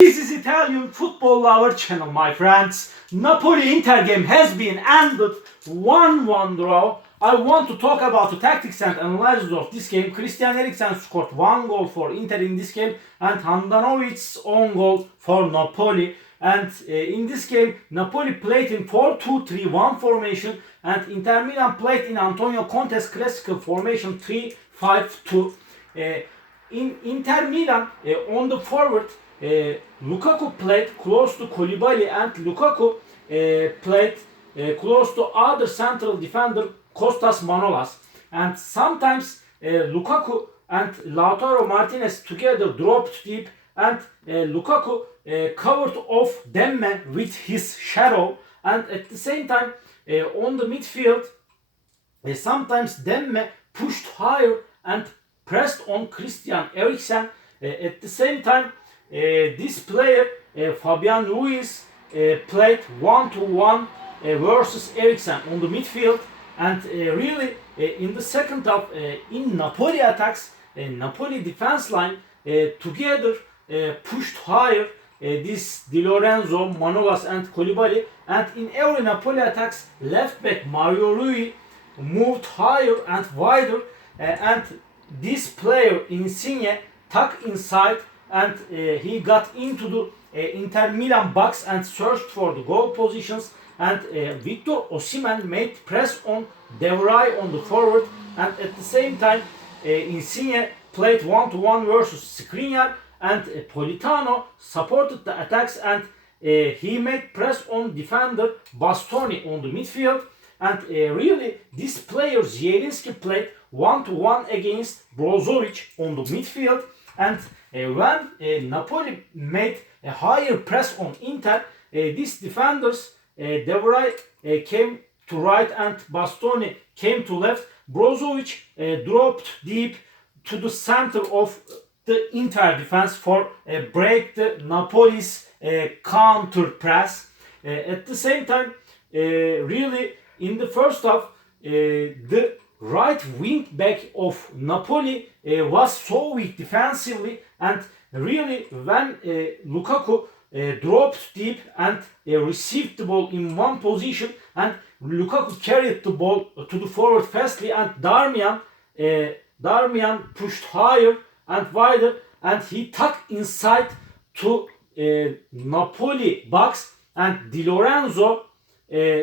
This is Italian Football Lover channel, my friends. Napoli Inter game has been ended 1-1 draw. I want to talk about the tactics and analysis of this game. Christian Eriksen scored 1 goal for Inter in this game and Handanovic's own goal for Napoli. And in this game, Napoli played in 4-2-3-1 formation and Inter Milan played in Antonio Conte's classical formation 3-5-2. In Inter Milan, on the forward, Lukaku played close to Kubilay and Lukaku played close to other central defender Kostas Manolas. And sometimes Lukaku and Lautaro Martinez together dropped deep and Lukaku covered off Demme with his shadow. And at the same time on the midfield sometimes Demme pushed higher and pressed on Christian Eriksen. At the same time this player Fabian Ruiz played 1-1 versus Eriksen on the midfield. And really in the second half in Napoli attacks, Napoli defense line together pushed higher this Di Lorenzo, Manolas and Koulibaly, and in every Napoli attacks left back Mario Rui moved higher and wider, and this player Insigne tucked inside and he got into the Inter Milan box and searched for the goal positions. And Victor Osimhen made press on De Vrij on the forward, and at the same time Insigne played 1-1 versus Skriniar, and Politano supported the attacks and he made press on defender Bastoni on the midfield. And really this player Zielinski played 1-1 against Brozovic on the midfield. And when Napoli made a higher press on Inter, these defenders De Vrij came to right and Bastoni came to left. Brozovic dropped deep to the center of the Inter defense for break the Napoli's counter press. At the same time, really in the first half, the right wing back of Napoli was so weak defensively, and really when Lukaku dropped deep and received the ball in one position, and Lukaku carried the ball to the forward fastly, and Darmian pushed higher and wider and he tucked inside to Napoli box, and Di Lorenzo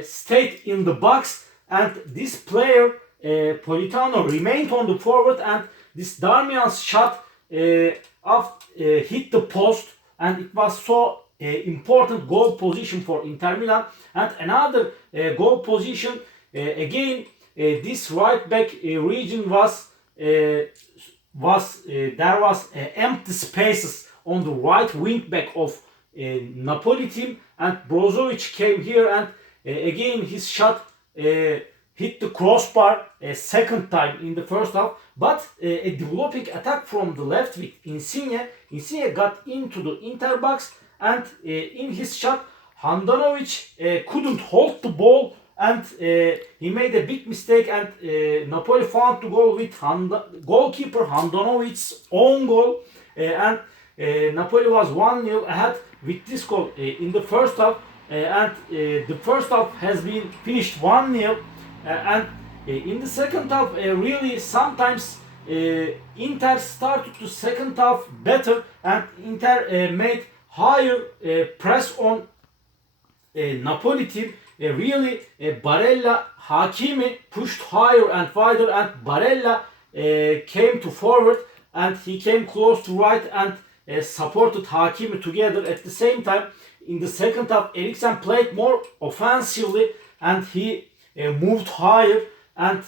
stayed in the box, and this player Politano remained on the forward, and this Darmian's shot hit the post, and it was so important goal position for Inter Milan. And another goal position again, this right back region was there was empty spaces on the right wing back of Napoli team, and Brozovic came here and again his shot hit the crossbar a second time in the first half. But a developing attack from the left with Insigne got into the Inter box, and in his shot Handanovic couldn't hold the ball, and he made a big mistake, and Napoli found the goal with goalkeeper Handanovic's own goal, and Napoli was 1-0 ahead with this goal in the first half, and the first half has been finished 1-0, and in the second half really sometimes Inter started the second half better, and Inter made higher press on Napoli team. Really Barella, Hakimi pushed higher and wider, and Barella came to forward and he came close to right and supported Hakimi together. At the same time in the second half Eriksen played more offensively and he moved higher and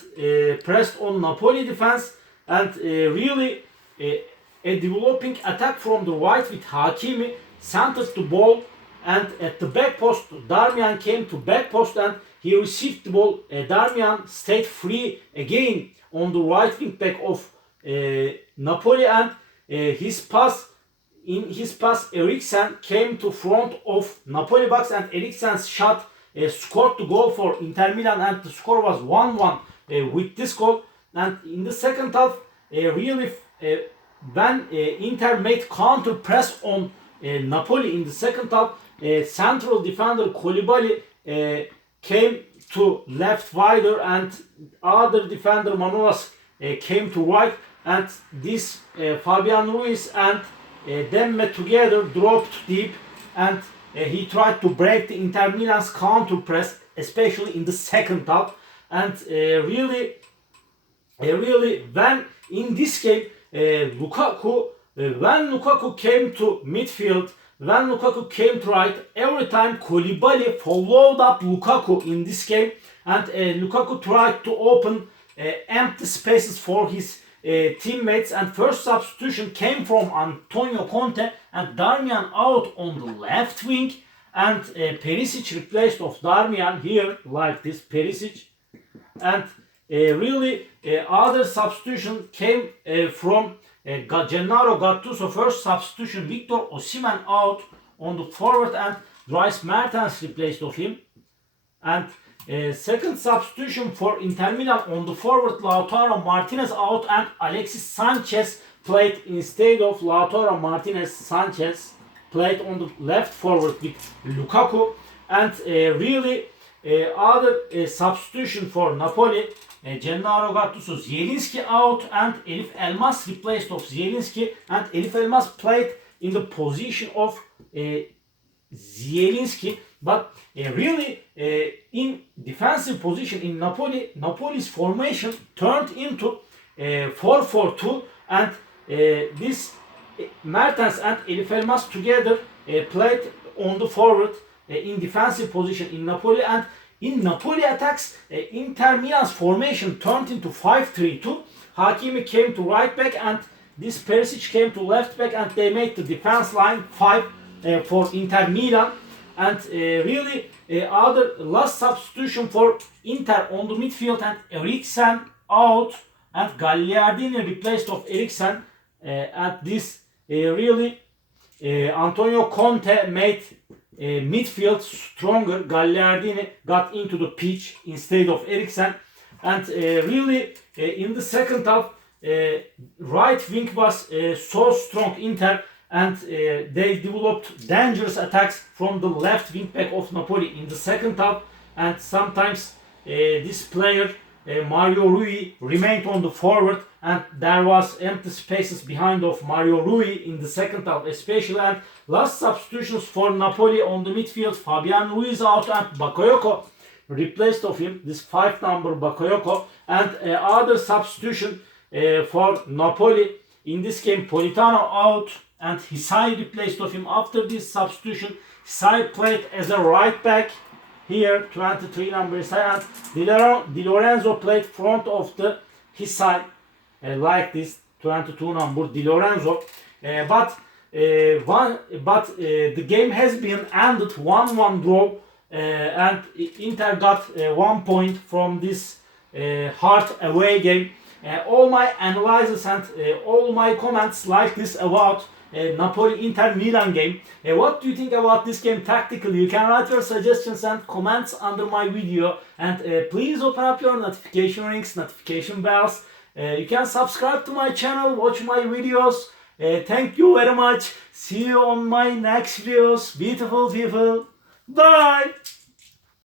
pressed on Napoli defense, and really a developing attack from the right with Hakimi centered the ball, and at the back post Darmian came to back post and he received the ball. Darmian stayed free again on the right wing back of Napoli, and his pass Eriksen came to front of Napoli box, and Eriksen's shot scored the goal for Inter Milan, and the score was 1-1 with this goal. And in the second half really when Inter made counter press on Napoli in the second half. Central defender Kubilay came to left wider and other defender Manolas came to right, and this Fabian Ruiz and Demme together dropped deep, and he tried to break the Inter Milan's counter press, especially in the second half. And really when in this game Lukaku when Lukaku came to midfield, when Lukaku came to right, every time Kubilay followed up Lukaku in this game, and Lukaku tried to open empty spaces for his teammates, and first substitution came from Antonio Conte and Darmian out on the left wing, and Perisic replaced of Darmian here like this, Perisic. And really other substitution came from Gennaro Gattuso. First substitution, Victor Osimhen out on the forward, and Dries Mertens replaced of him. And second substitution for Inter Milan on the forward, Lautaro Martinez out, and Alexis Sanchez played instead of Lautaro Martinez. Sanchez played on the left forward with Lukaku. And really other substitution for Napoli, Gennaro Gattuso, Zielinski out, and Elif Elmas replaced of Zielinski, and Elif Elmas played in the position of Zielinski, but really in defensive position in Napoli's formation turned into 4-4-2, and this Mertens and Elif Elmas together played on the forward in defensive position in Napoli. And in Napoli attacks, Inter Milan's formation turned into 5-3-2. Hakimi came to right back, and this Perisic came to left back, and they made the defense line 5 for Inter Milan. And really other last substitution for Inter on the midfield, and Eriksen out, and Gagliardini replaced of Eriksen. And this really Antonio Conte made midfield stronger. Gagliardini got into the pitch instead of Eriksen. And really in the second half, right wing was so strong Inter, and they developed dangerous attacks from the left wing back of Napoli in the second half. And sometimes this player Mario Rui remained on the forward, and there was empty spaces behind of Mario Rui in the second half especially. And last substitutions for Napoli on the midfield, Fabian Ruiz out, and Bakayoko replaced of him, this 5 number Bakayoko. And other substitution for Napoli in this game, Politano out, and Hisai replaced of him. After this substitution, Hisai played as a right back here, 23 number Hisai, and Di Lorenzo played front of the Hisai like this, 22 number Di Lorenzo. But the game has been ended 1-1 draw, and Inter got 1 point from this hard away game. All my analysis and all my comments like this about Napoli Inter Milan game. What do you think about this game tactically? You can write your suggestions and comments under my video, and please open up your notification rings, notification bells. You can subscribe to my channel, watch my videos. Thank you very much. See you on my next videos. Beautiful people. Bye.